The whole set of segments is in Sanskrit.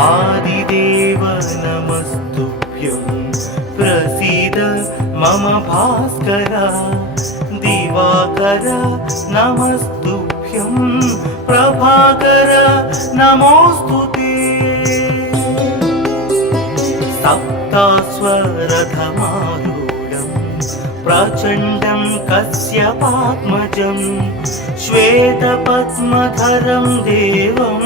आदिदेव नमस्तुभ्यं प्रसीद मम भास्कर दिवाकर नमस्तुभ्यं प्रभाकर नमोस्तुते सप्तास्वरथमारूढं प्रचण्डं कश्यपात्मजं श्वेतपद्मधरं देवं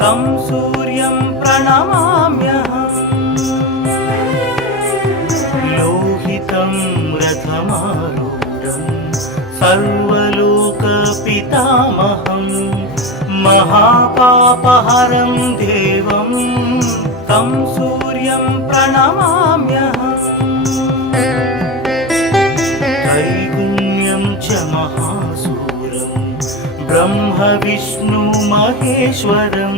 तं सूर्यं प्रणमाम्यहम् लोहितं रथमारूढं सर्वलोकपितामहं महापापहरं देवं तं सूर्यं प्रणमाम्यहम् त्रैगुण्यं च महासूरं ब्रह्म विष्णु महेश्वरं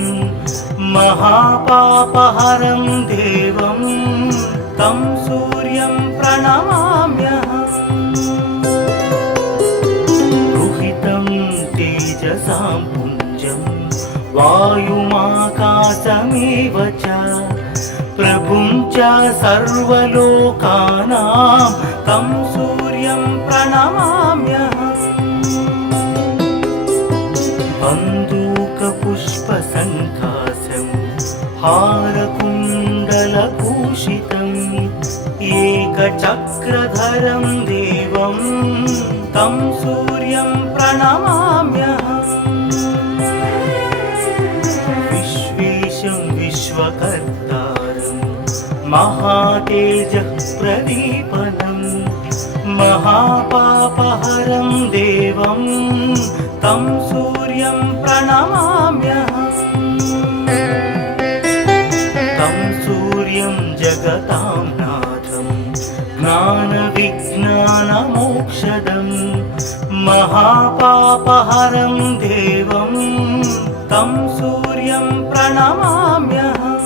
महापापहरं देवं तं सूर्यं प्रणमाम्यहम् रुहितं तेजसां पुञ्जं वायुमाकाशमेव च प्रभुं च सर्वलोकानां तं सूर्यं प्रणमाम्यहम् बन्दूकपुष्पसङ्काशं हारकुण्डलभूषितम् एकचक्रधरं देवं तं सूर्यं प्रणमाम्यहम् विश्वेशं विश्वकर्तारं महातेजः प्रदीपनं महापापहरं देवं तं सूर्यं प्रणमाम्यहम् तं सूर्यं जगतां नाथं ज्ञानविज्ञानमोक्षदं महापापहरं देवं तं सूर्यं प्रणमाम्यहम्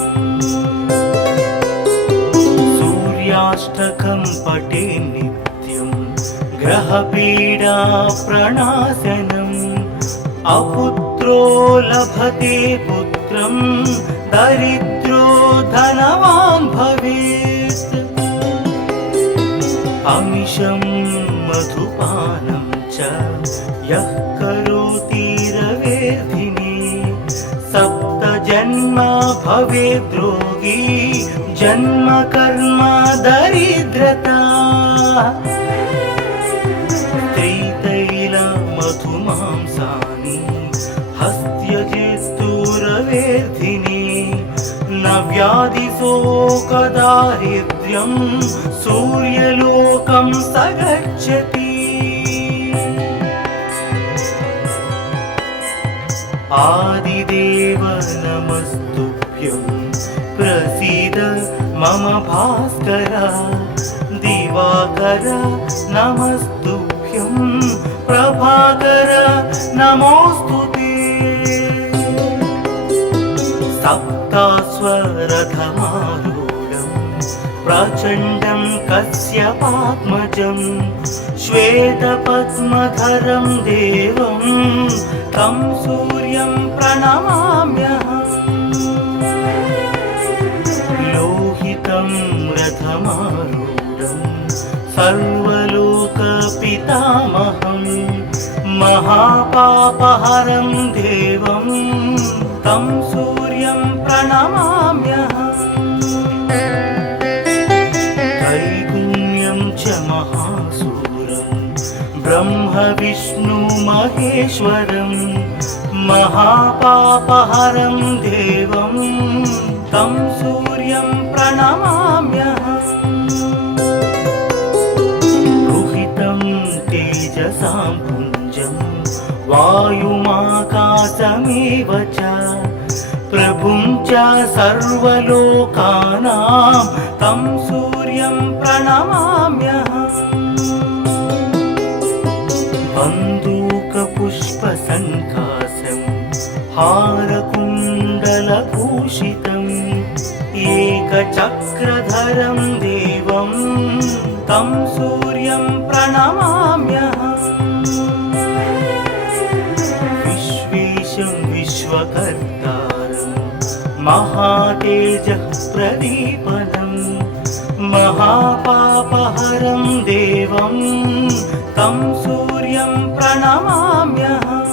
सूर्याष्टकं पठे नित्यं ग्रहपीडा प्रणाशनम् अपुत्रो लभते पुत्रं दरिद्रो धनवान् भवेत् अमिषं मधुपानं च यः करोति रवेर्धिने सप्तजन्म भवेद् रोगी जन्म कर्म दरिद्रता त्रितैलमधुमांसानि हस्त्यजेस्तुरवेर्धिने न व्याधिशोकदारिद्र्यं सूर्यलोकं स गच्छति आदिदेव नमस्तुभ्यं प्रसीद मम भास्कर दिवाकर नमस्तुभ्यं प्रभाकर नमोस्तुते सप्तास्वरथमारूढं प्रचण्डं कश्यपात्मजं श्वेतपद्मधरं देवं तं सूर्यं प्रणमाम्यहम् लोहितं रथमारूढं सर्वलोकपितामहं महापापहरं देवं तं सूर्यं प्रणमाम्यहम् त्रैगुण्यं च महासूरं ब्रह्म विष्णु महेश्वरं महापापहरं देवं तं सूर्यं प्रणमाम्यहम् रुहितं तेजसां पुञ्जं वायुमाकाशमेव च प्रभुं च सर्वलोकानां तं सूर्यं प्रणमाम्यहम् बन्दूकपुष्पसङ्काशं हारकुण्डलभूषितम् एकचक्रधरं देवं तं सूर्यं प्रणमाम्यहम् विश्वेशं विश्वकर्तारं महातेजः प्रदीपनं महापापहरं देवं तं सूर्यं प्रणमाम्यहम्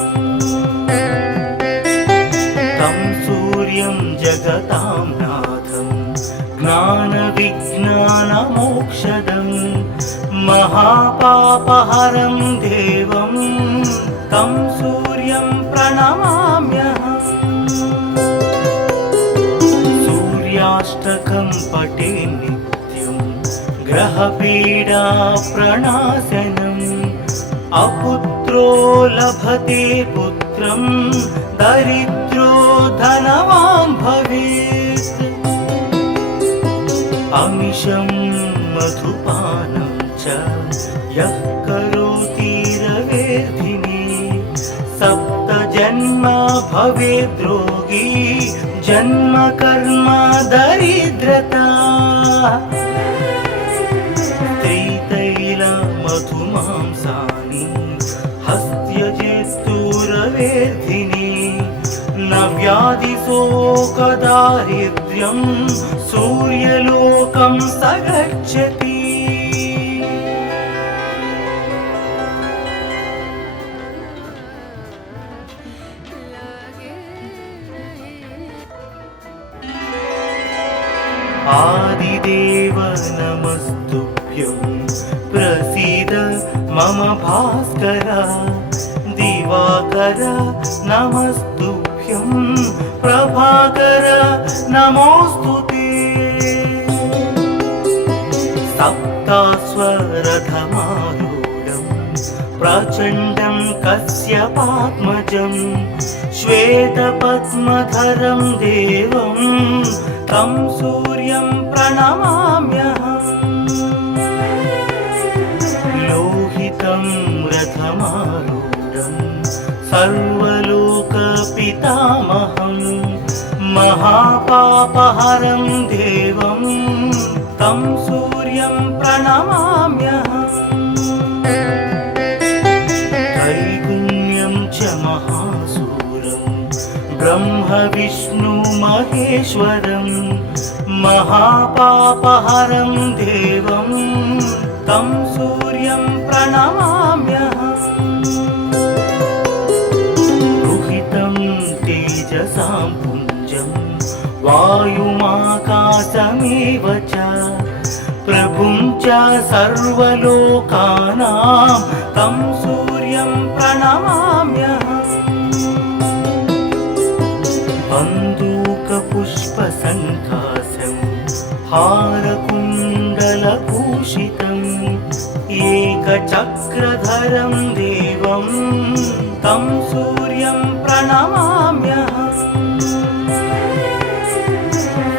तं सूर्यं जगतां नाथं ज्ञानविज्ञानमोक्षदं महापापहरं देवं तं सूर्यं प्रणमाम्यहम् सूर्याष्टकं पठे नित्यं ग्रहपीडा प्रणाशनम् अपुत्रो लभते पुत्रं दरिद्रो धनवान् भवेत् अमिषं मधुपानं च यः करोति रवेर्धिने सप्तजन्म भवेद्रोगी जन्म कर्म दरिद्रता त्रितैल मधुमांसानि हस्त्यजेस्तुरवेर्धिने न व्याधिशोकदारिद्र्यं सूर्यलोकं स गच्छति आदिदेव नमस्तुभ्यं प्रसीद मम भास्कर दिवाकर नमस्तुभ्यं प्रभाकर नमोऽस्तुते सप्तास्वरथमारूढं प्रचण्डं कश्यपात्मजं श्वेतपद्मधरं देवं तं सूर्यं प्रणमाम्यहम् लोहितं रथमारूढं सर्वलोकपितामहं महापापहरं देवं तं सूर्यं प्रणमाम्यहम् त्रैगुण्यं च महासूरं ब्रह्म विष्णु महेश्वरं महापापहरं देवं तं सूर्यं प्रणमाम्यहम् रुहितं तेजसां पुञ्जं वायुमाकाशमेव च प्रभुं च सर्वलोकानां तं सूर्यं प्रणमाम्यहम् बन्दूकपुष्पसङ्कासं हारकुण्डलभूषितम् एकचक्रधरं देवं तं सूर्यं प्रणमाम्यहम्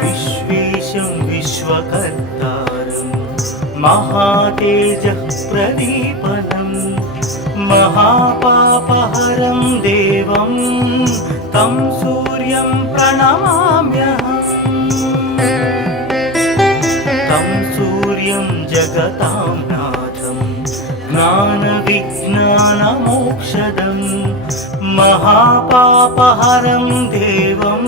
विश्वेशं विश्वकर्तारं महातेजः प्रदीपनं महापापहरं देवं तं सूर्यं प्रणमाम्यहम् तं सूर्यं जगतां नाथं ज्ञानविज्ञानमोक्षदं महापापहरं देवं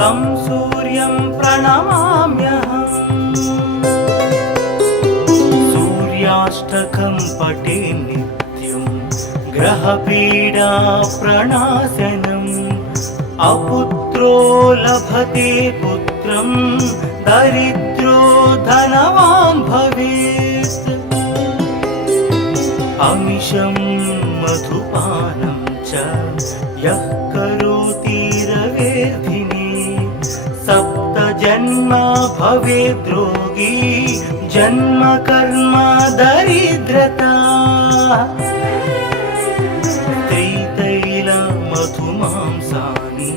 तं सूर्यं प्रणमाम्यहम् सूर्याष्टकं पठे नित्यं ग्रहपीडा प्रणाशनम् अपुत्रो लभते पुत्रं दरिद्रो धनवान् भवेत् अमिषं मधुपानं च यः करोति रवेर्धिने सप्तजन्म भवेद्रोगी जन्म कर्म दरिद्रता त्रितैल मधुमांसानि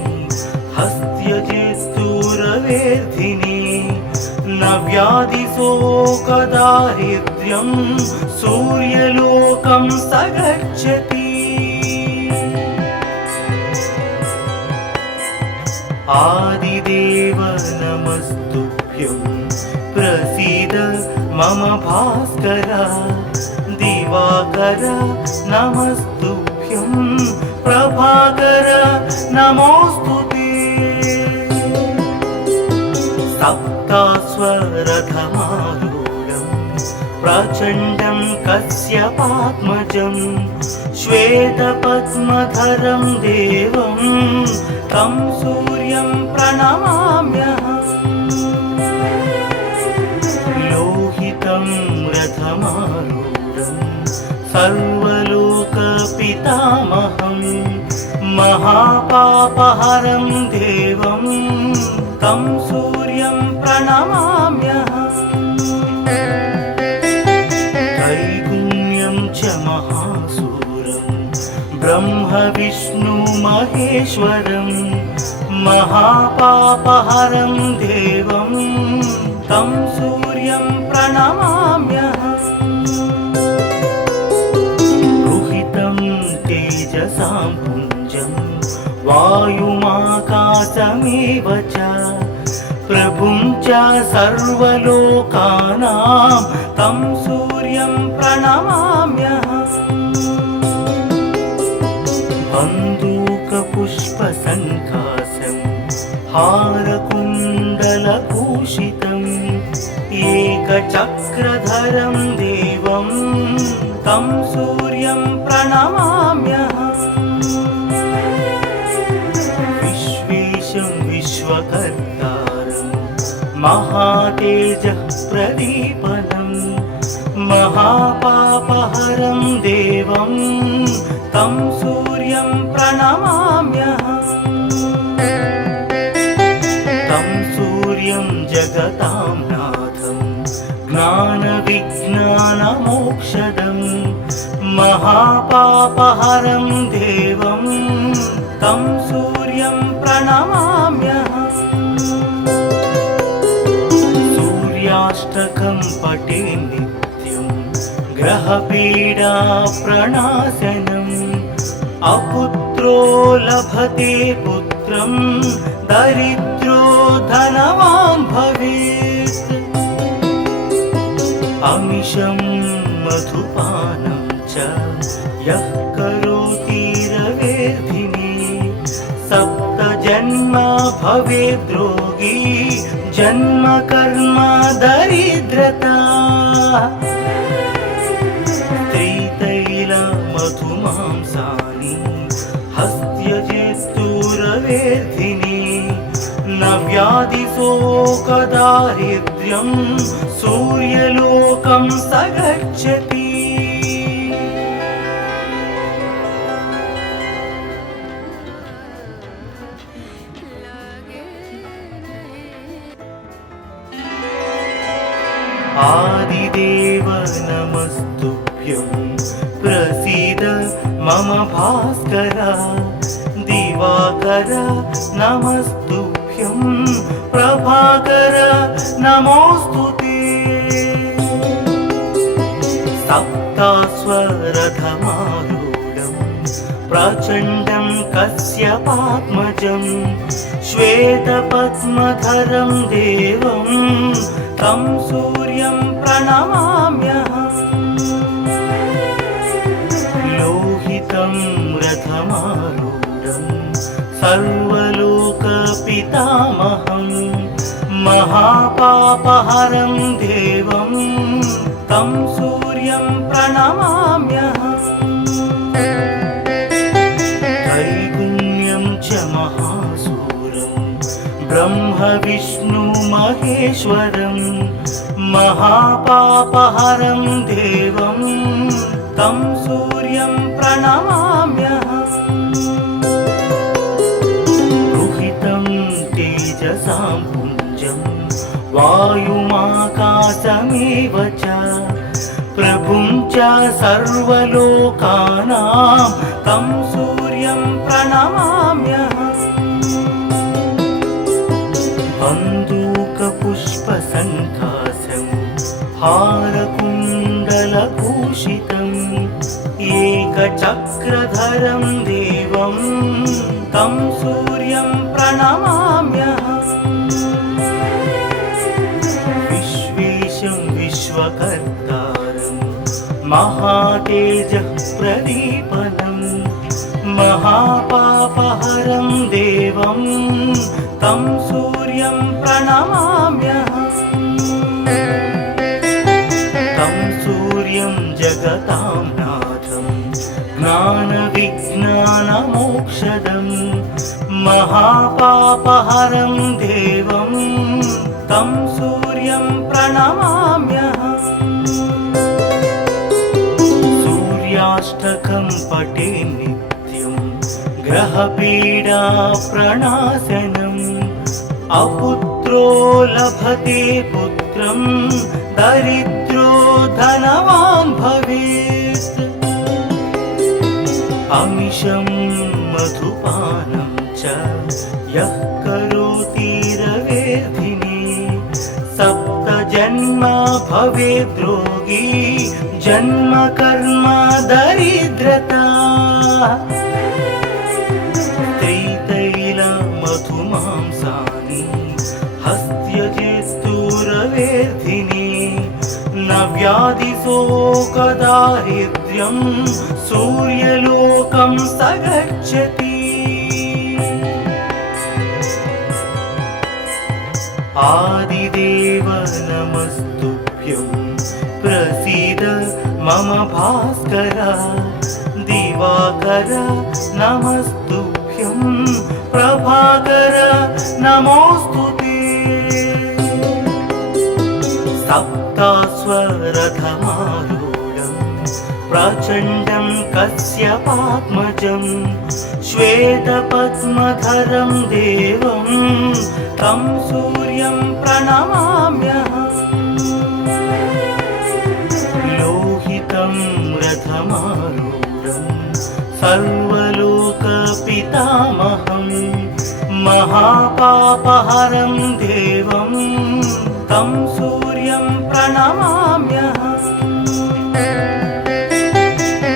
हस्त्यजेस्तुरवेर्धिने न व्याधिशोकदारिद्र्यं सूर्यलोकं स गच्छति आदिदेव नमस्तुभ्यं प्रसीद मम भास्कर दिवाकर नमस्तुभ्यं प्रभाकर नमोऽस्तुते सप्तास्वरथमारूढं प्रचण्डं कश्यपात्मजं श्वेतपद्मधरं देवं तं सूर्यं प्रणमाम्यहम् लोहितं रथमारूढं सर्वलोकपितामहं महापापहरं देवं तं सूर्यं प्रणमाम्यहम् त्रैगुण्यं च महासूरं ब्रह्मविष्णुमहेश्वरं महापापहरं देवं तं सूर्यं प्रणमाम्यहम् रुहितं तेजसां पुञ्जं वायुमाकाशमेव च प्रभुं च सर्वलोकानां तं सूर्यं प्रणमाम्यहम् बन्दूकपुष्पसङ्कासं हारकुण्डलभूषितम् एकचक्रधरं देवं तं सूर्यं प्रणमाम्यहम् विश्वेशं विश्वकर्तारं महातेजः प्रदीपनं महापापहरं देवं तं सूर्यं प्रणमाम्यहम् तं सूर्यं जगतां नाथं ज्ञानविज्ञानमोक्षदं महापापहरं देवं तं सूर्यं प्रणमाम्यहम् सूर्याष्टकं पठे नित्यं ग्रहपीडा प्रणाशनम् अपुत्रो लभते पुत्रं दरिद्रो धनवान् भवेत् अमिषं मधुपानं च यः करोति रवेर्धिने सप्तजन्म भवेद् रोगी जन्म कर्म दरिद्रता त्रितैलमधुमांसानि हस्त्यजेत्तुरवेर्धिने न व्याधिशोकदारिद्र्यं सूर्यलोकं स गच्छति आदिदेव नमस्तुभ्यं प्रसीद मम भास्कर दिवाकर नमस्तुभ्यं प्रभाकर नमोऽस्तुते सप्तास्वरथमारूढं प्रचण्डं कश्यपात्मजं श्वेतपद्मधरं देवं तं सूर्यं प्रणमाम्यहम् लोहितं रथमारूढं सर्वलोकपितामहं महापापहरं देवं तं सूर्यं प्रणमाम्यहम् त्रैगुण्यं च महासूरं ब्रह्मविष्णुमहेश्वरं महापापहरं देवं तं सूर्यं प्रणमाम्यहम् रुहितं तेजसां पुञ्जं वायुमाकाशमेव च प्रभुं च सर्वलोकानां तं सूर्यं प्रणमाम्यहम् बन्दूकपुष्पसङ्कासं हारकुण्डलभूषितम् एकचक्रधरं देवं तं सूर्यं प्रणमाम्यहम् विश्वेशं विश्वकर्तारं महातेजः प्रदीपनं महापापहरं देवं तं सूर्यं प्रणमाम्यहम् तं सूर्यं जगतां नाथं ज्ञानविज्ञानमोक्षदम् महापापहरं देवं तं सूर्यं प्रणमाम्यहम् सूर्याष्टकं पठे नित्यं ग्रहपीडा प्रणाशनम् अपुत्रो लभते पुत्रं दरिद्रो धनवान् भवेत् अमिषं मधुपानं च यः करोति रवेर्धिनी सप्तजन्म भवेद्रोगी जन्म कर्म दरिद्रता मधुमांसानि हस्त्यजेस्तुरवेर्धिनी न व्याधिशोकदारिद्र्यं सूर्यलोकं स गच्छति आदिदेव नमस्तुभ्यं प्रसीद मम भास्कर दिवाकर नमस्तुभ्यं प्रभाकर नमोस्तुते सप्तास्वरथमारूढं प्रचण्डं कश्यपात्मजं श्वेतपद्मधरं देवं तं सूर्यं प्रणमाम्यहम् लोहितं रथमारूढं सर्वलोकपितामहं महापापहरं देवं तं सूर्यं प्रणमाम्यहम्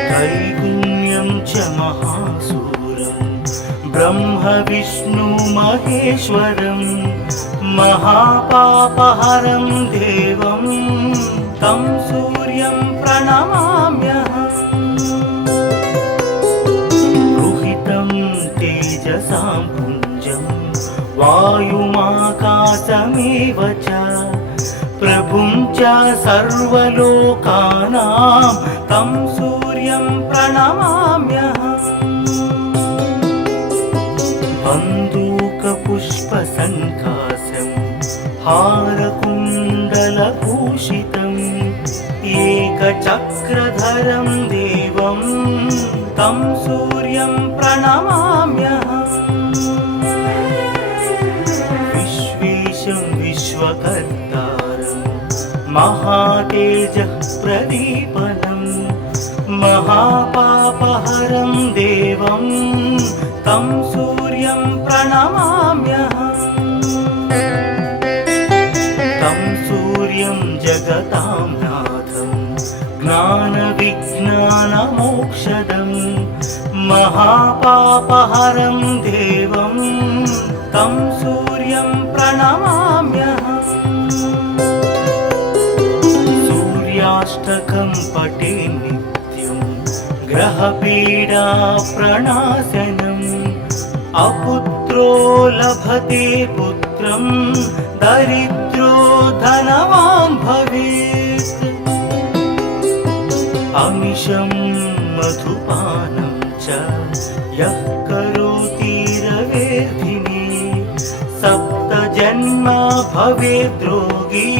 त्रैगुण्यं च महासूरं ब्रह्म विष्णु महेश्वरं महापापहरं देवं तं सूर्यं प्रणमाम्यहम् तेजसां पुञ्जं वायुमाकाशमेव च प्रभुं च सर्वलोकानां तं सूर्यं प्रणमाम्यहम् बन्दूकपुष्पसङ्काशं हारकुण्डलभूषितम् एकचक्रधरं देवं तं सूर्यं प्रणमाम्यहम् विश्वेशं विश्वकर्तारं महातेजः प्रदीपनं महापापहरं देवं तं सूर्यं प्रणमाम्यहम् तं सूर्यं जगतां नाथं ज्ञानविज्ञानमोक्षदम् महापापहरं देवं तं सूर्यं प्रणमाम्यहम् सूर्याष्टकं पठे नित्यं ग्रहपीडा प्रणाशनम् अपुत्रो लभते पुत्रं दरिद्रो धनवान् भवेत् अमिषं मधुपानं च यः करोति रवेर्धिनी सप्तजन्म भवेद्रोगी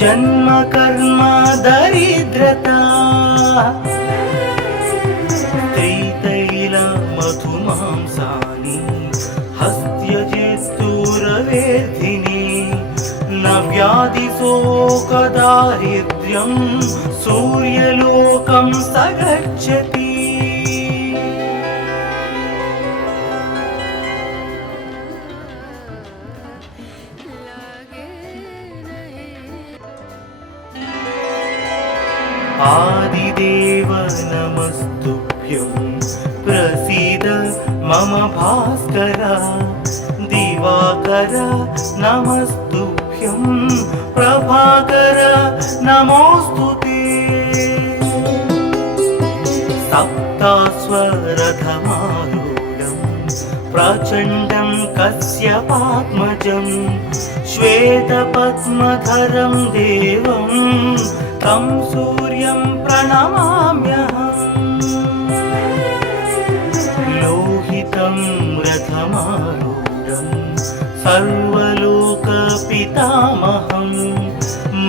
जन्म कर्म दरिद्रता मधुमांसानि हस्त्यजेस्तुरवेर्धिनी न व्याधिशोकदारिद्र्यं सूर्यलोकं स गच्छति आदिदेव नमस्तुभ्यं प्रसीद मम भास्कर दिवाकर नमस्तुभ्यं प्रभाकर नमोस्तुते सप्तास्वरथमारूढं प्रचण्डं कश्यपात्मजं श्वेतपद्मधरं देवं तं सूर्यं प्रणमाम्यहम्। लोहितं रथमारूढं सर्वलोकपितामहं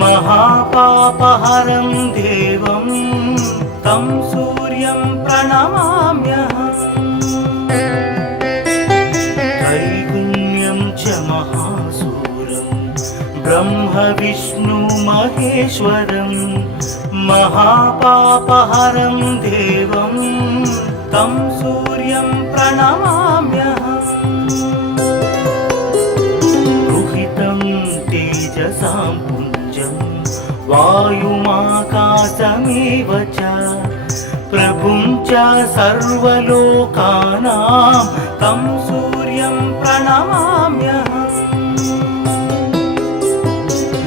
महापापहरं देवं तं सूर्यं प्रणमाम्यहम्। त्रैगुण्यं च महासूरं ब्रह्म विष्णु महेश्वरं महापापहरं देवं तं सूर्यं प्रणमाम्यहम्। रुहितं तेजसां पुञ्जं वायुमाकाशमेव च प्रभुं च सर्वलोकानां तं सूर्यं प्रणमाम्यहम्।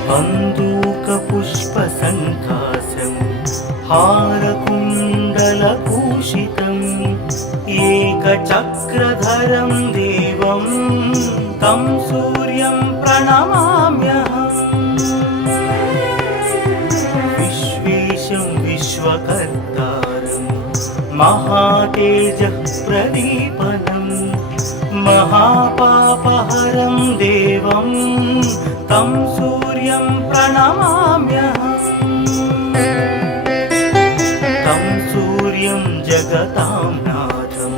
बन्दूकपुष्पसङ्काशं हारकुण्डलभूषितम् एकचक्रधरं देवं तं सूर्यं प्रणमाम्यहम्। विश्वेशं विश्वकर्तारं महातेजः प्रदीपनं महापापहरं देवं तं सूर्यं प्रणमाम्यहम्। तं सूर्यं जगतां नाथं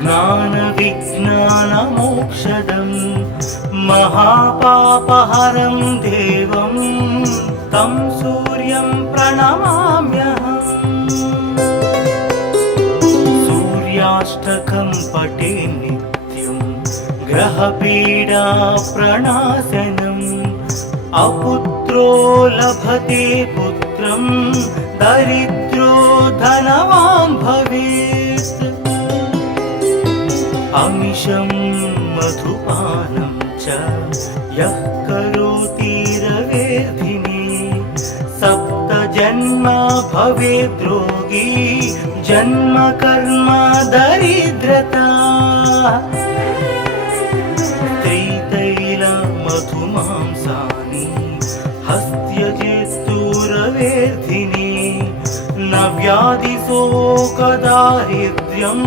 ज्ञानविज्ञानमोक्षदं महापापहरं देवं तं सूर्यं प्रणमाम्यहम्। सूर्याष्टकं पठे नित्यं ग्रहपीडा प्रणाशनम् अपुत्रो लभते पुत्रं दरिद्रो धनवान् भवेत्। अमिषं मधुपानं च यः करोति रवेर्धिने सप्तजन्म भवेद्रोगी जन्म कर्म दरिद्रता। त्रितैलमधुमांसानि हस्त्यजेस्तुरवेर्धिने न व्याधिशोकदारिद्र्यं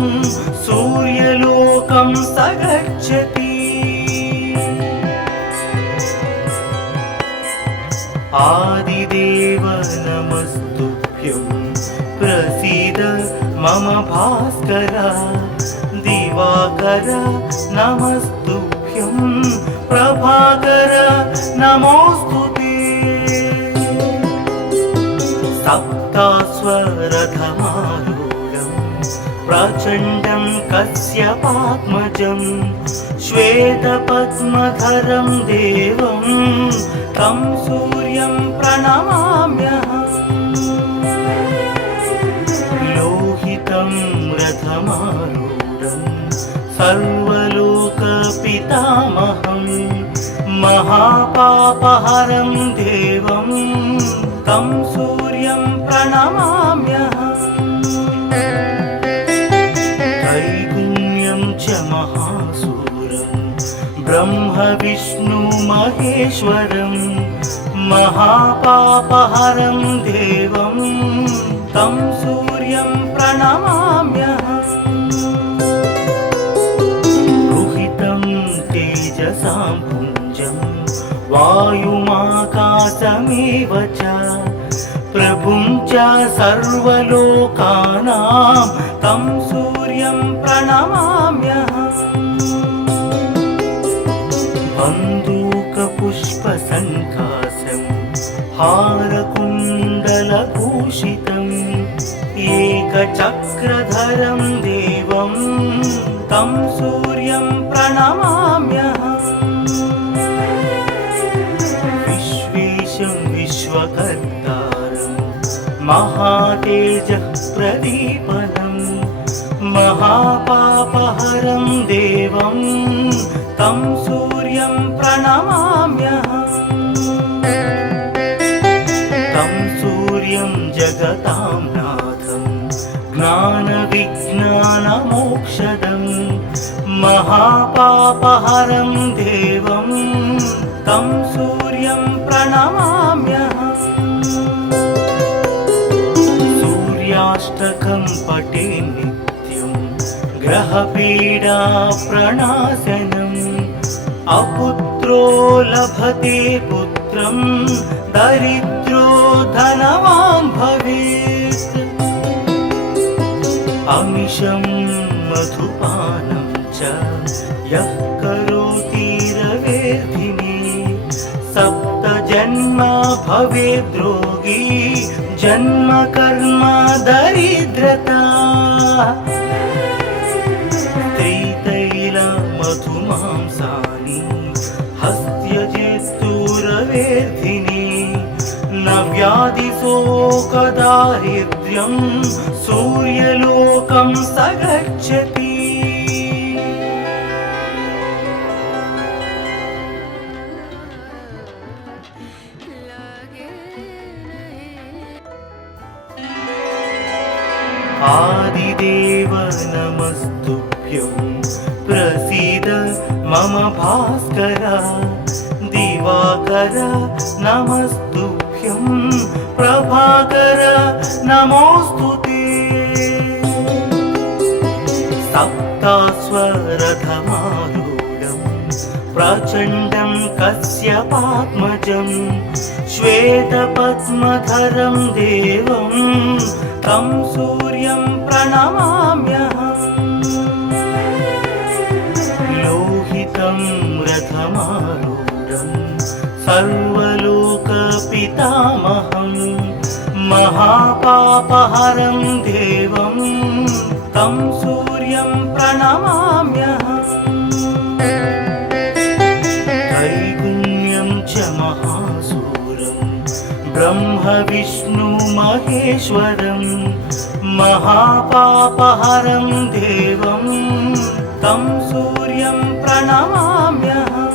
सूर्यलोकं स गच्छति। आदिदेव नमस्तुभ्यं प्रसीद मम भास्कर। दिवाकर नमस्तुभ्यं प्रभाकर नमोऽस्तुते। सप्ताश्वरथमारूढं प्रचण्डं कश्यपात्मजं श्वेतपद्मधरं देवं तं सूर्यं प्रणमाम्यहम्। लोहितं रथमारूढं सर्वलोकपितामहं महापापहरं देवं तं सूर्यं प्रणमाम्यहम्। त्रैगुण्यं च महासूरं ब्रह्म विष्णु महेश्वरं महापापहरं देवं तं सूर्यं प्रणमाम्यहम्। रुहितं तेजसां पुञ्जं वायुमाकाशमेव च प्रभुं च सर्वलोकानां तं सूर्यं प्रणमाम्यहम्। बन्दूकपुष्पसङ्काशं हारकुण्डलभूषितम् एकचक्रधरं देवं तं सूर्यं प्रणमाम्यहम्। विश्वेशं विश्वकर्तारं महातेजः प्रदीपनं महापापहरं देवं तं सूर्यं प्रणमाम्यहम्। तं सूर्यं जगतां नाथं ज्ञानविज्ञानमोक्षदं महापापहरं देवं तं सूर्यं प्रणमाम्यहम् सूर्याष्टकं पठे नित्यं ग्रहपीडा प्रणाशनम् अपुत्रो लभते पुत्रं दरिद्रो धनवान् भवेत् अमिषं मधुपानं च यः करोति रवेर्धिने सप्तजन्मा भवेद्रोगी जन्म कर्म दरिद्रता मधुमांसानि हस्त्यजेस्तुरवेर्धिने न व्याधिशोकदारिद्र्यं सूर्यलोकं स गच्छति आदिदेव नमस्तुभ्यं प्रसीद मम भास्कर दिवाकर नमस्तुभ्यं प्रभाकर नमोऽस्तुते सप्तास्वरथमारूढं प्रचण्डं कश्यपात्मजं श्वेतपद्मधरं देवं तं सूर्यं प्रणमाम्यहम् लोहितं रथमारूढं सर्वलोकपितामहं महापापहरं देवं तं सूर्यं प्रणमाम्यहम् त्रैगुण्यं च महासूरं ब्रह्म विष्णु महेश्वरं महापापहरं देवं तं सूर्यं प्रणमाम्यहम्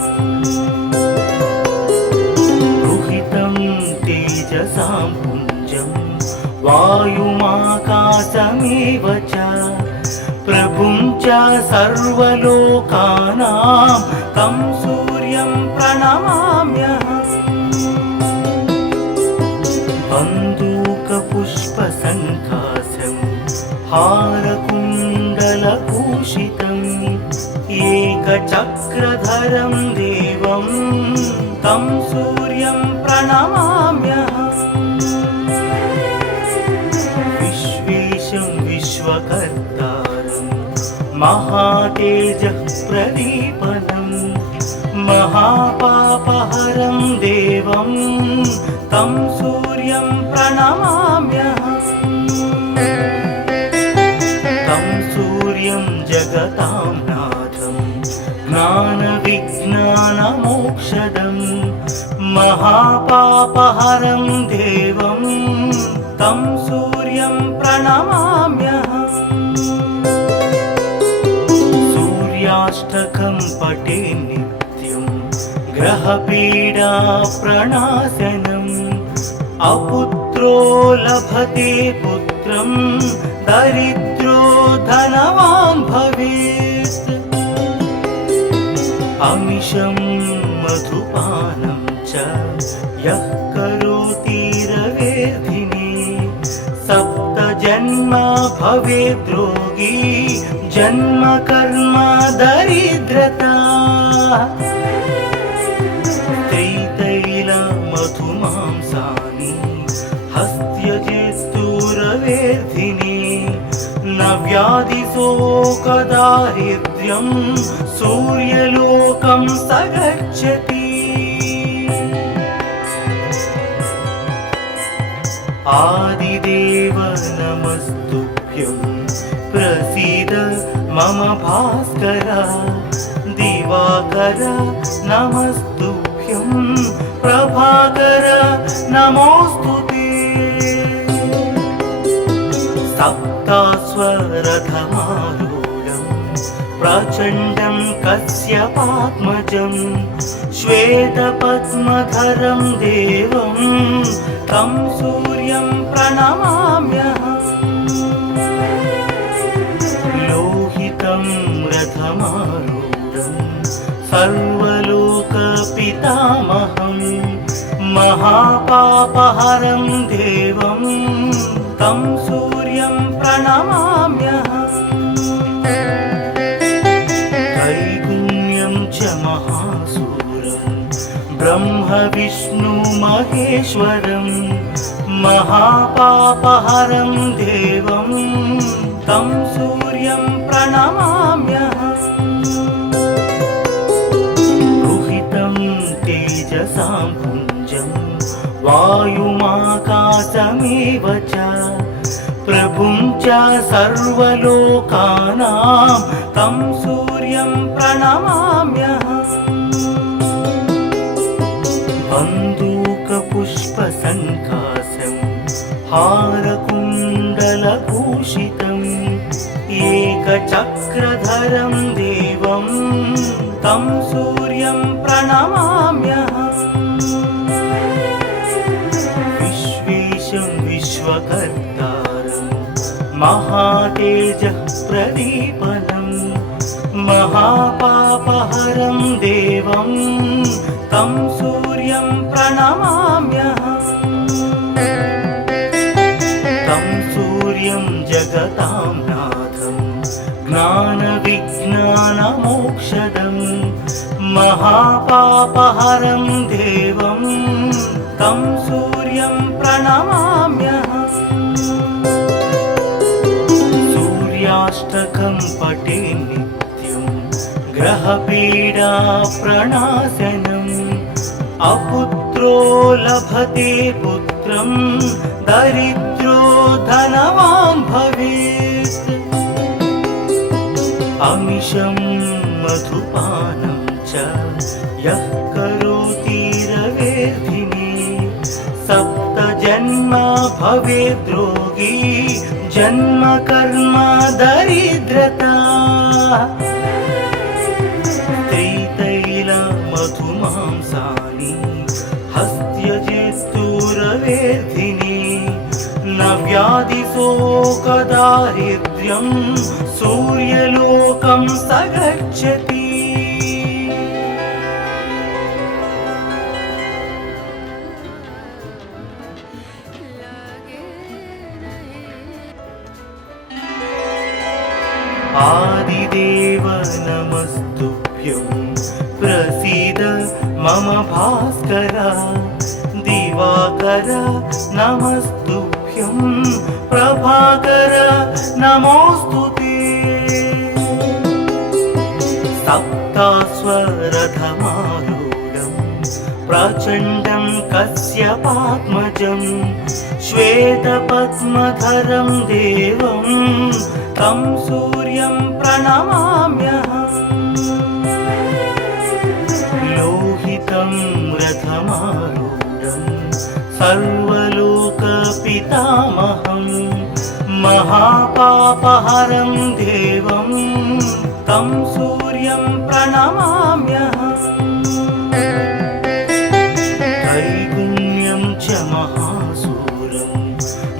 रुहितं तेजसां पुञ्जं वायुमाकाशमेव च प्रभुं च सर्वलोकानां तं सूर्यं प्रणमाम्यहम् बन्दूकपुष्पसङ्काशं हारकुण्डलभूषितम् एकचक्रधरं देवं तं सूर्यं प्रणमाम्यहम् विश्वेशं विश्वकर्तारं महातेजः प्रदीपनं महापापहरं देवं तं सूर्यं प्रणमाम्यहम् तं सूर्यं जगतां नाथं ज्ञानविज्ञानमोक्षदं महापापहरं देवं तं सूर्यं प्रणमाम्यहम् सूर्याष्टकं पठे नित्यं ग्रहपीडा प्रणाशनम् अपुत्रो लभते पुत्रं दरिद्रो धनवान् भवेत् अमिषं मधुपानं च यः करोति रवेर्धिने सप्तजन्मा भवेद्रोगी जन्म कर्म दरिद्रता मधुमांसानि हस्त्यजेस्तुरवेर्धिने न व्याधिशोकदारिद्र्यं सूर्यलोकं स गच्छति आदिदेव नमस्तुभ्यं प्रसीद मम भास्कर दिवाकर नमस्तुभ्यं प्रभाकर नमोऽस्तुते सप्तास्वरथमारूढं प्रचण्डं कश्यपात्मजं श्वेतपद्मधरं देवं तं सूर्यं प्रणमाम्यहम् लोहितं रथमारूढं सर्वलोकपितामहं महापापहरं देवं तं सूर्यं प्रणमाम्यहम् त्रैगुण्यं च महासूरं ब्रह्म विष्णु महेश्वरं महापापहरं देवं तं सूर्यं प्रणमाम्यहम् रुहितं तेजसां पुञ्जं वायुमाकाशमेव च प्रभुं च सर्वलोकानां तं सूर्यं प्रणमाम्यहम् बन्दूकपुष्पसङ्कासं हारकुण्डलभूषितम् एकचक्रधरं देवं तं सूर्यं प्रणमाम्यहम् विश्वेशं विश्वकर्तारं महातेजः प्रदीपनं महापापहरं देवं तं सूर्यं प्रणमाम्यहम् तं सूर्यं जगतां नाथं ज्ञानविज्ञानमोक्षदं महापापहरं देवं तं सूर्यं प्रणमाम्यहम् सूर्याष्टकं पठे नित्यं ग्रहपीडा प्रणाशनम् अपुत्रो लभते पुत्रं दरिद्रो धनवान् भवेत् अमिषं मधुपानं च यः करोति रवेर्धिने सप्तजन्म भवेद्रोगी जन्म कर्म दरिद्रता मधुमांसानि हस्त्यजित्तुरवेर्धिनि न व्याधिशोकदारिद्र्यं सूर्यलोकं स गच्छति आदिदेव नमस्तुभ्यं प्रसीद मम भास्कर दिवाकर नमस्तुभ्यं प्रभाकर नमोऽस्तुते सप्तास्वरथमारूढं प्रचण्डं कश्यपात्मजं श्वेतपद्मधरं देवं तं सूर्यं प्रणमाम्यहम् लोहितं रथमारूढं सर्वलोकपितामहं महापापहरं देवं तं सूर्यं प्रणमाम्यहम् त्रैगुण्यं च महासूरं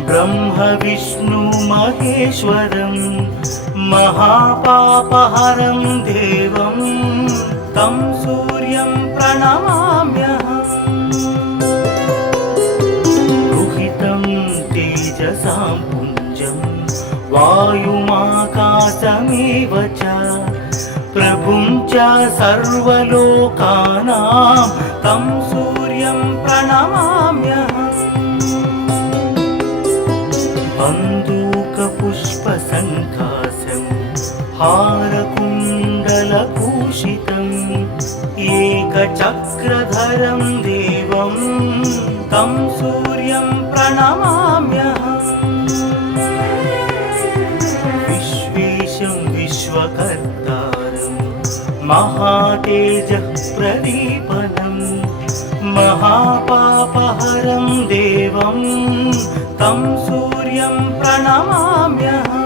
ब्रह्म विष्णु महेश्वरं महापापहरं देवं तं सूर्यं प्रणमाम्यहम् रुहितं तेजसां पुञ्जं वायुमाकाशमेव च प्रभुं च सर्वलोकानां तं सूर्यं प्रणमाम्यहम् बन्दूकपुष्पसङ्कासं हारकुण्डलभूषितम् एकचक्रधरं देवं तं सूर्यं प्रणमाम्यहम् विश्वेशं विश्वकर्तारं महातेजः प्रदीपनं महापापहरं देवं तं सूर्यं प्रणमाम्यहम्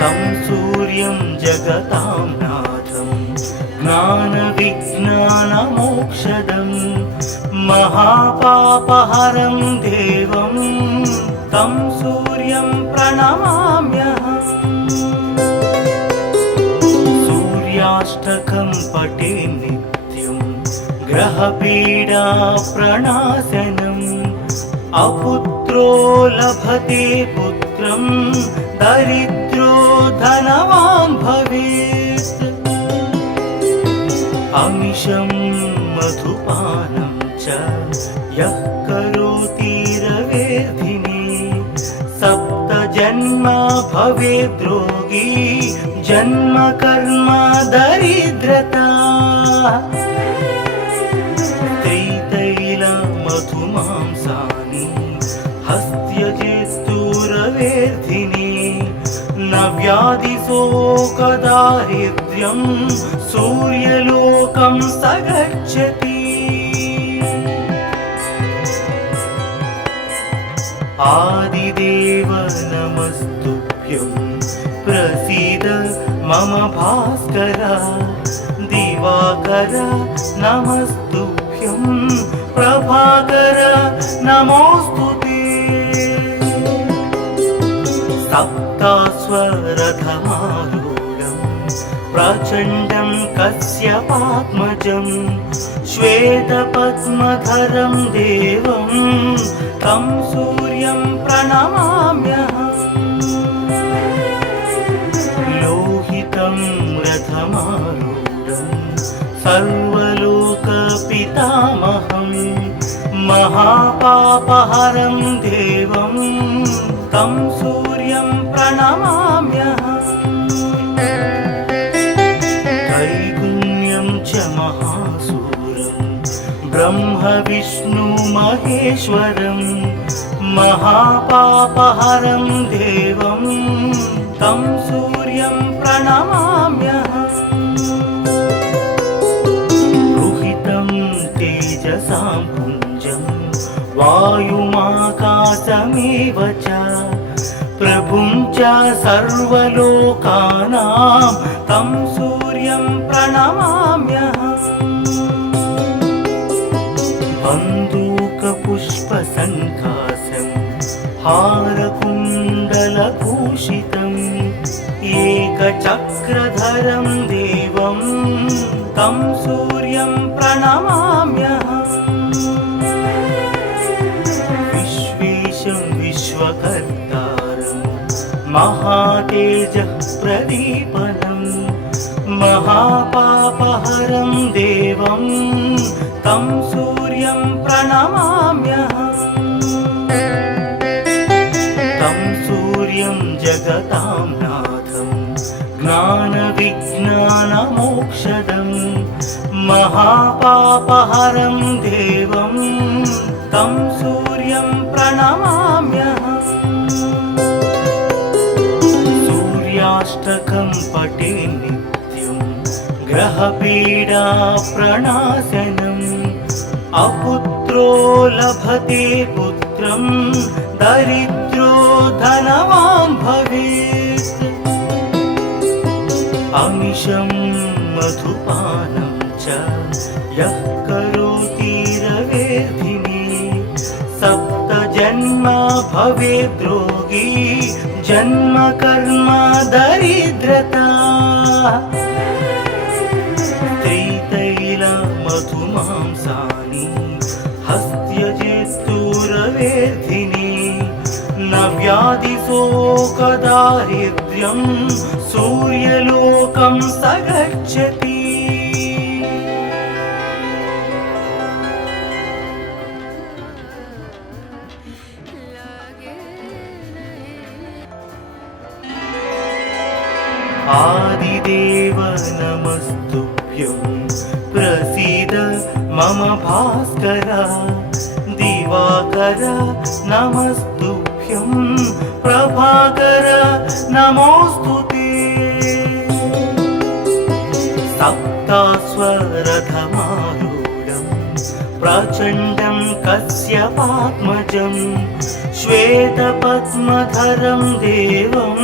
तं सूर्यं जगतां नाथं ज्ञानविज्ञानमोक्षदं महापापहरं देवं तं सूर्यं प्रणमाम्यहम् सूर्याष्टकं पठे नित्यं ग्रहपीडा प्रणाशनम् अपुत्रो लभते पुत्रं दरिद्रो धनवान् भवेत् अमिषं मधुपानं च यः करोति रवेर्धिने सप्तजन्म भवेद् रोगी जन्म कर्म दरिद्रता त्रितैल मधुमांसानि हस्त्यजेस्तु रवेर्धिने न व्याधिशोकदारिद्र्यं सूर्यलोकं स गच्छति आदिदेव नमस्तुभ्यं प्रसीद मम भास्कर दिवाकर नमस्तुभ्यं प्रभाकर नमोऽस्तुते सप्तास्वरथमारूढं प्रचण्डं कश्यपात्मजं श्वेतपद्मधरं देवं तं सूर्यं प्रणमाम्यहम् लोहितं रथमारूढं सर्वलोकपितामहं महापापहरं देवं तं सूर्यं प्रणमाम्यहम् त्रैगुण्यं च महासूरं ब्रह्म विष्णु महेश्वरं महापापहरं देवं तं सूर्यं प्रणमाम्यहम् रुहितं तेजसां पुञ्जं वायुमाकाशमेव च प्रभुं च सर्वलोकानां तं सूर्यं प्रणमाम्यहम् बन्दूकपुष्पसङ्कासं हारकुण्डलभूषितम् एकचक्रधरं देवं तं सूर्यं प्रणमाम्यहम् विश्वेशं विश्वकर्तारं महातेजः प्रदीपनं महापापहरं देवं तं सूर्यं प्रणमाम्यहम् तं सूर्यं जगतां नाथं ज्ञानविज्ञानमोक्षदं महापापहरं देवं तं सूर्यं प्रणमाम्यहम् सूर्याष्टकं पठे नित्यं ग्रहपीडा प्रणाशनम् अपुत्रो लभते पुत्रं दरिद्रो धनवान् भवेत् अमिषं मधुपानं च यः करोति रवेर्धिने सप्तजन्म भवेद् रोगी जन्म कर्म दरिद्रता त्रितैल मधुमांसानि हस्त्यजेस्तु रवेर्धिने न व्याधिशोकदारिद्र्यं सूर्यलोकं स गच्छति आदिदेव नमस्तुभ्यं प्रसीद मम भास्कर दिवाकर नमस्तुभ्यं प्रभाकर नमोऽस्तुते सप्तास्वरथमारूढं प्रचण्डं कश्यपात्मजं श्वेतपद्मधरं देवं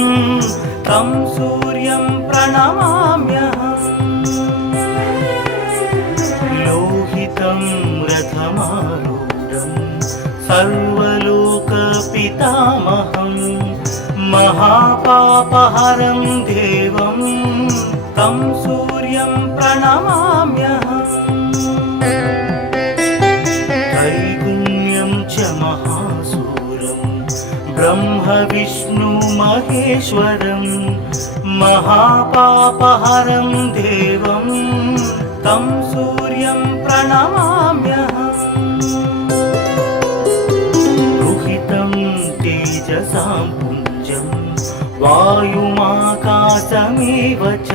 तं सूर्यं प्रणमाम्यहम् लोहितं रथमारूढं सर्वलोकपितामहं महापापहरं देवं तं सूर्यं सूर्यं प्रणमाम्यहम् त्रैगुण्यं च महासूरं ब्रह्म विष्णु महेश्वरं महापापहरं देवं तं सूर्यं प्रणमाम्यहम् रुहितं तेजसां पुञ्जं वायुमाकाशमेव च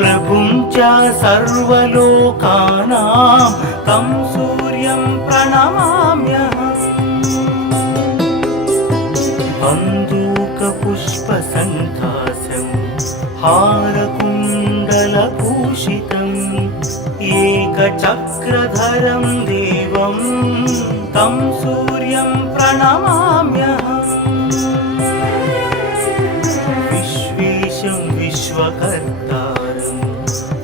प्रभुं च सर्वलोकानां तं सूर्यं प्रणमाम्यहम् बन्दूकपुष्पसङ्कासं हारकुण्डलभूषितम् एकचक्रधरं देवं तं सूर्यं प्रणमाम्यहम् विश्वेशं विश्वकर्तारं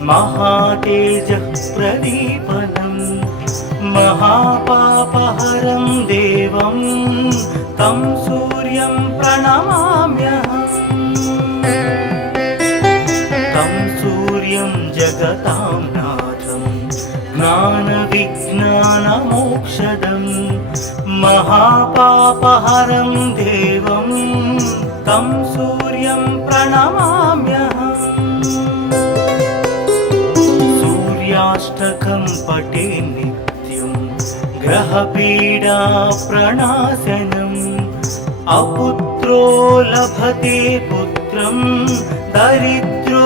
महातेजः प्रदीपनं महापापहरं देवं तं सूर्यं प्रणमाम्यहम् तं सूर्यं जगतां नाथं ज्ञानविज्ञानमोक्षदं महापापहरं देवं तं सूर्यं प्रणमाम्यहम् सूर्याष्टकं पठे नित्यं ग्रहपीडा प्रणाशनम् अपुत्रो लभते पुत्रं दरिद्रो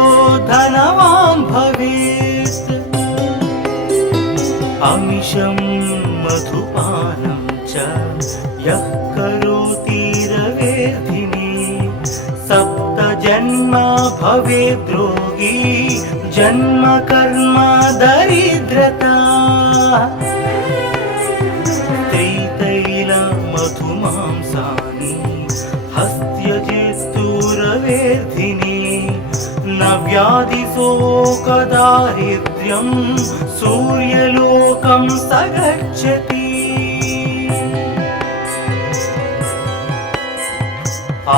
धनवान् भवेत् अमिषं मधुपानं च यः करोति रवेर्धिने सप्तजन्म भवेद् रोगी जन्म कर्म दरिद्रता मधुमांसानि हस्त्यजेस्तुरवेर्धिने न व्याधिशोकदारिद्र्यं सूर्यलोकं स गच्छति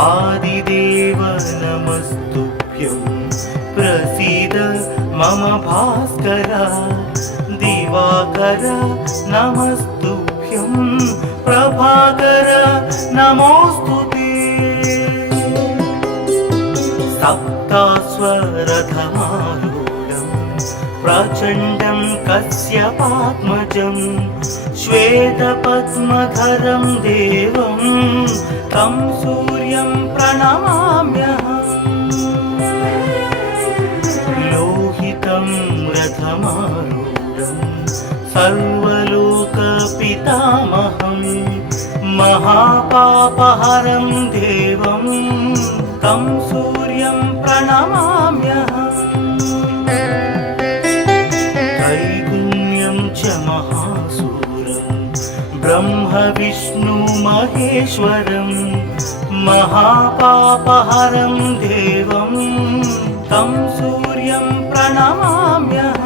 आदिदेव नमस्तुभ्यं प्रसीद मम भास्कर दिवाकर नमस्तुभ्यं प्रभाकर नमोस्तुते सप्तास्वरथमारूढं प्रचण्डं कश्यपात्मजं श्वेतपद्मधरं देवं तं सूर्यं प्रणमाम्यहम् लोहितं रथमारूढं सर्वलोकपितामहं महापापहरं देवं तं सूर्यं प्रणमाम्यहम् त्रैगुण्यं च महासूरं ब्रह्म विष्णु महेश्वरं महापापहरं देवं तं सूर्यं प्रणमाम्यहम्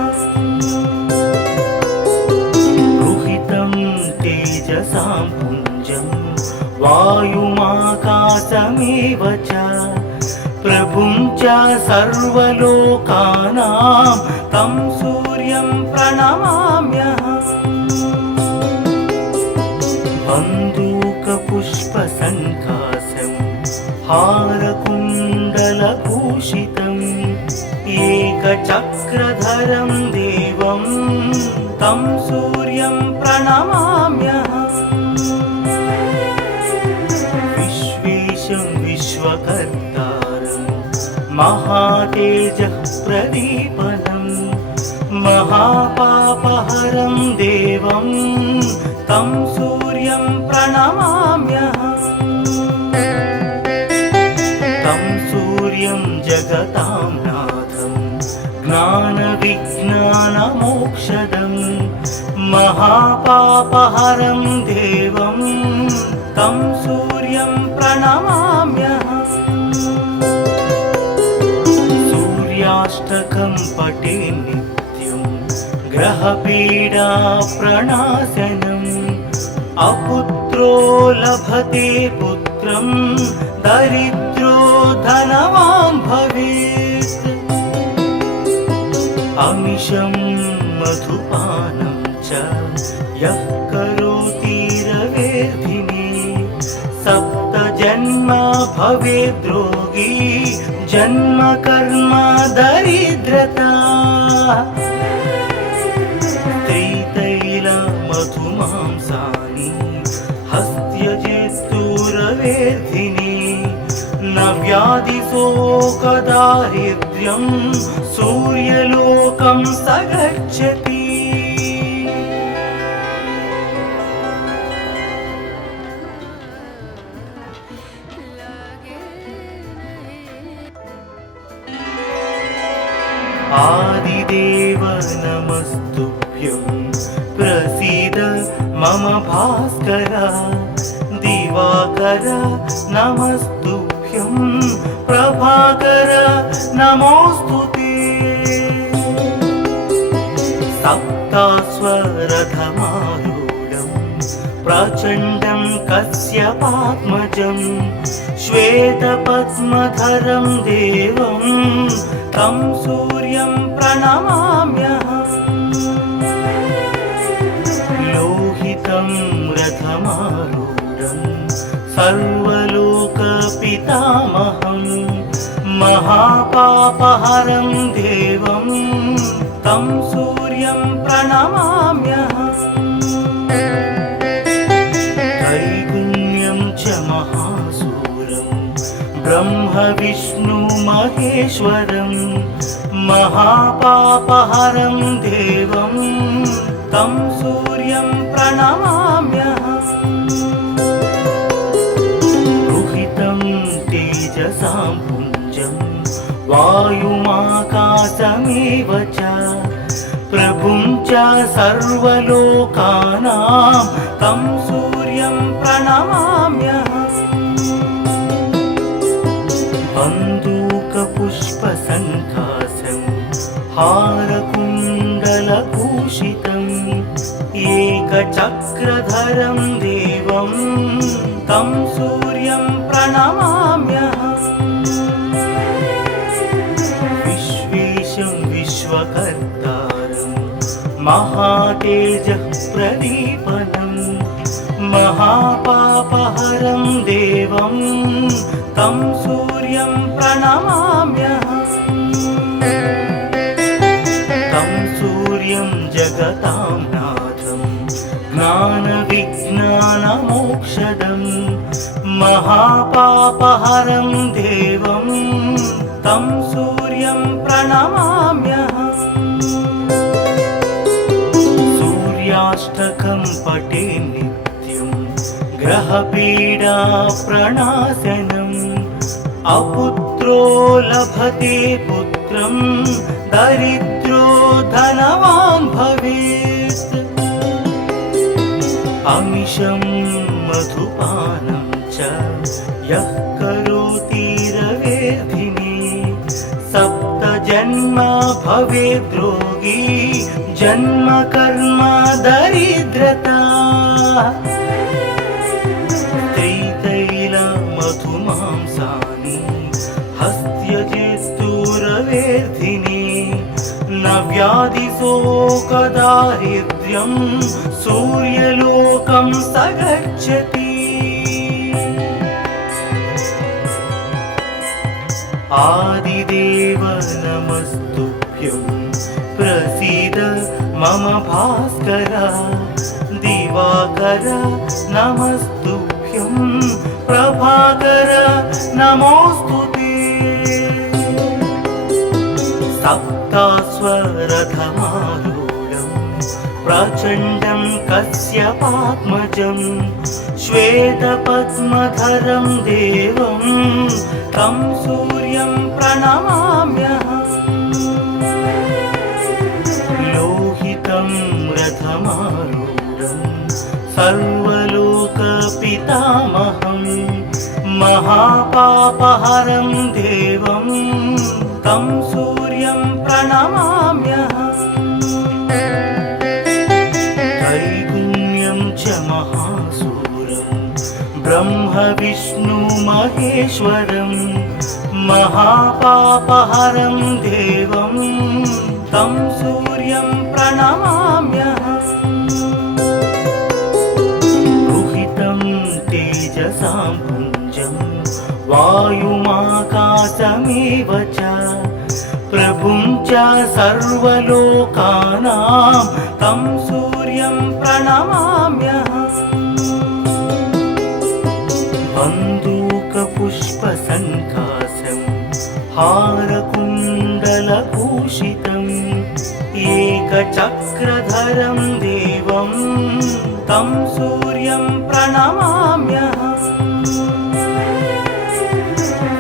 तेजसां पुञ्जं वायुमाकाशमेव च प्रभुं च सर्वलोकानां तं सूर्यं प्रणमाम्यहम् बन्दूकपुष्पसङ्कासं हारकुण्डलभूषितम् एकचक्रधरं देवं तं सूर्यं प्रणमाम्यहम् विश्वेशं विश्वकर्तारं महातेजः प्रदीपनं महापापहरं देवं तं सूर्यं प्रणमाम्यहम् तं सूर्यं जगतां नाथं ज्ञानविज्ञानमोक्षदं महापापहरं देवं तं सूर्यं प्रणमाम्यहम् सूर्याष्टकं पठे नित्यं ग्रहपीडा प्रणाशनम् अपुत्रो लभते पुत्रं दरिद्रो धनवान् भवेत् अमिषं मधुपानं च यः करोति रवेर्धिने सप्तजन्म भवेद्रोगी जन्म कर्म दरिद्रता मधुमांसानि हस्त्यजेत्तु रवेर्धिने न व्याधिशोकदारिद्र्यं सूर्यलोकं स गच्छति आदिदेव नमस्तुभ्यं प्रसीद मम भास्कर दिवाकर नमस्तुभ्यं प्रभाकर नमोऽस्तुते सप्तास्वरथमारूढं प्रचण्डं कश्यपात्मजं श्वेतपद्मधरं देवं तं सूर्यं प्रणमाम्यहम् लोहितं रथमारूढं सर्वलोकपितामहं महापापहरं देवं तं सूर्यं प्रणमाम्यहम् त्रैगुण्यं च महासूरं ब्रह्म विष्णु महेश्वरं महापापहरं देवं तं सूर्यं प्रणमाम्यहम् रुहितं तेजसां पुञ्जं वायुमाकाशमेव च प्रभुं च सर्वलोकानां तं सूर्यं प्रणमाम्यहम् बन्दूकपुष्पसङ्कासं हारकुण्डलभूषितम् एकचक्रधरं देवं तं सूर्यं प्रणमाम्यहम् विश्वेशं विश्वकर्तारं महातेजः प्रदीपनं महापापहरं देवं तं सूर्यं प्रणमाम्यहम् तं सूर्यं जगतां नाथं ज्ञानविज्ञानमोक्षदं महापापहरं देवं तं सूर्यं प्रणमाम्यहम् सूर्याष्टकं पठे नित्यं ग्रहपीडा प्रणाशनम् अपुत्रो लभते पुत्रं दरिद्रो धनवान् भवेत् अमिषं मधुपानं च यः करोति रवेर्धिने सप्तजन्म भवेद्रोगी जन्म कर्म दरिद्रता मधुमांसानि हस्त्यजेत्तु रवेर्धिने न व्याधिशोकदारिद्र्यं सूर्यलोकं स गच्छति आदिदेव नमस्तुभ्यं प्रसीद मम भास्कर दिवाकर नमस्तुभ्यं प्रभाकर नमोऽस्तुते सप्तास्वरथमारूढं प्रचण्डं कश्यपात्मजं श्वेतपद्मधरं देवं तं सूर्यं प्रणमाम्यहम् लोहितं रथमारूढं सर्वलोकपितामहं महापापहरं देवं तं सूर्यं प्रणमाम्यहम् त्रैगुण्यं च महासूरं ब्रह्म विष्णु महेश्वरं महापापहरं देवं तं सूर्यं प्रणमाम्यहम् रुहितं तेजसां पुञ्जं वायुमाकाशमेव च प्रभुं च सर्वलोकानां तं सूर्यं प्रणमाम्यहम् बन्दूकपुष्पसङ्काशं हारकुण्डलभूषितम् एकचक्रधरं देवं तं सूर्यं प्रणमाम्यहम्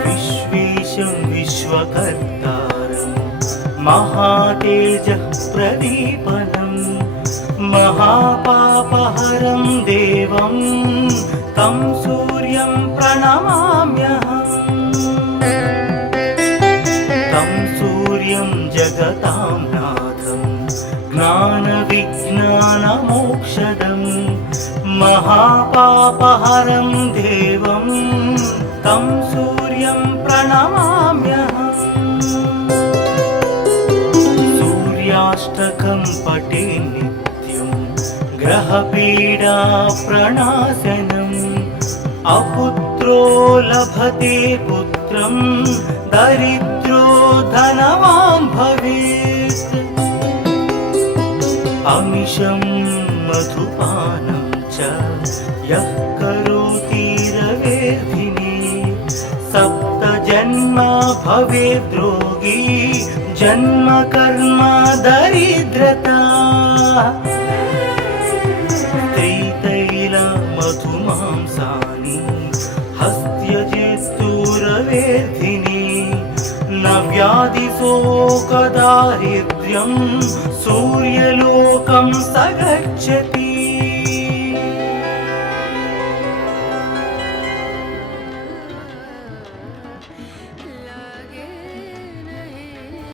विश्वेशं विश्वकर्तारं महातेजः प्रदीपनं महापापहरं देवं तं सूर्यं प्रणमाम्यहम् तं सूर्यं जगतां नाथं ज्ञानविज्ञानमोक्षदं महापापहरं देवं तं सूर्यं प्रणमाम्यहम् सूर्याष्टकं पठे नित्यं ग्रहपीडा प्रणाशनम् अपुत्रो लभते पुत्रं दरिद्रो धनवान् भवेत् अमिषं मधुपानं च यः करोति रवेर्धिने सप्तजन्म भवेद् रोगी जन्म कर्म दरिद्रता मधुमांसानि हस्त्यजेस्तुरवेर्धिनि न व्याधिशोकदारिद्र्यं सूर्यलोकं स गच्छति